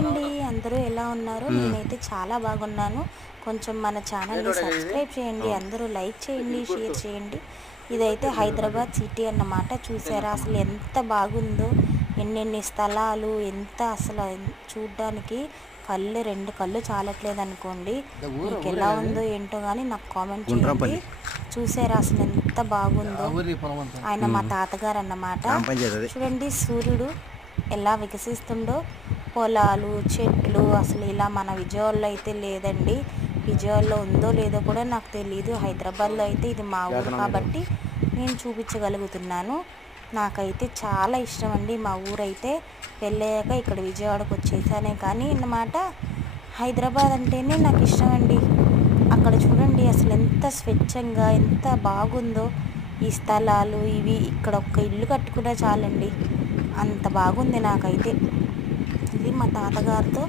అండి, అందరూ ఎలా ఉన్నారు? నేనైతే చాలా బాగున్నాను. కొంచెం మన ఛానల్ని సబ్స్క్రైబ్ చేయండి, అందరూ లైక్ చేయండి, షేర్ చేయండి. ఇదైతే హైదరాబాద్ సిటీ అన్నమాట. చూసారా అసలు ఎంత బాగుందో, ఎన్నెన్ని స్థలాలు, ఎంత అసలు చూడ్డానికి రెండు కళ్ళు చాలట్లేదు అనుకోండి. మీకు ఎలా ఉందో ఏంటో కానీ నాకు కామెంట్ చేయండి. చూసారా అసలు ఎంత బాగుందో. ఆయన మా తాతగారు అన్నమాట. చూడండి సూర్యుడు ఎలా వికసిస్తుండో, పొలాలు, చెట్లు. అసలు ఇలా మన విజయవాడలో అయితే లేదండి. విజయవాడలో ఉందో లేదో కూడా నాకు తెలియదు. హైదరాబాద్లో అయితే ఇది మా ఊరు కాబట్టి నేను చూపించగలుగుతున్నాను. నాకైతే చాలా ఇష్టం అండి మా ఊరైతే. పెళ్ళయ్యాక ఇక్కడ విజయవాడకు వచ్చేసానే కానీ అన్నమాట. హైదరాబాద్ అంటేనే నాకు ఇష్టం అండి. అక్కడ చూడండి అసలు ఎంత స్వచ్ఛంగా, ఎంత బాగుందో. ఈ స్థలాలు ఇవి, ఇక్కడ ఒక్క ఇల్లు కట్టుకున్నా చాలండి, అంత బాగుంది నాకైతే. ఇది మా తాతగారితో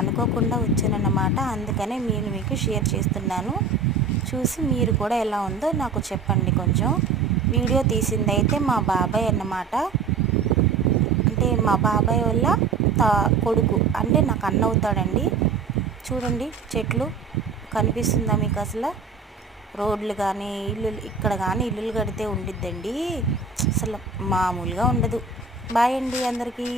అనుకోకుండా వచ్చానన్నమాట. అందుకనే నేను మీకు షేర్ చేస్తున్నాను. చూసి మీరు కూడా ఎలా ఉందో నాకు చెప్పండి. కొంచెం వీడియో తీసిందైతే మా బాబాయ్ అన్నమాట. అంటే మా బాబాయ్ వల్ల కొడుకు, అంటే నాకు అన్న అవుతాడండి. చూడండి చెట్లు కనిపిస్తుందా మీకు? అసలు రోడ్లు కానీ ఇల్లు, ఇక్కడ కానీ ఇల్లులు కడితే ఉండిద్దండి, అసలు మామూలుగా ఉండదు. బాయ్ అండి అందరికీ.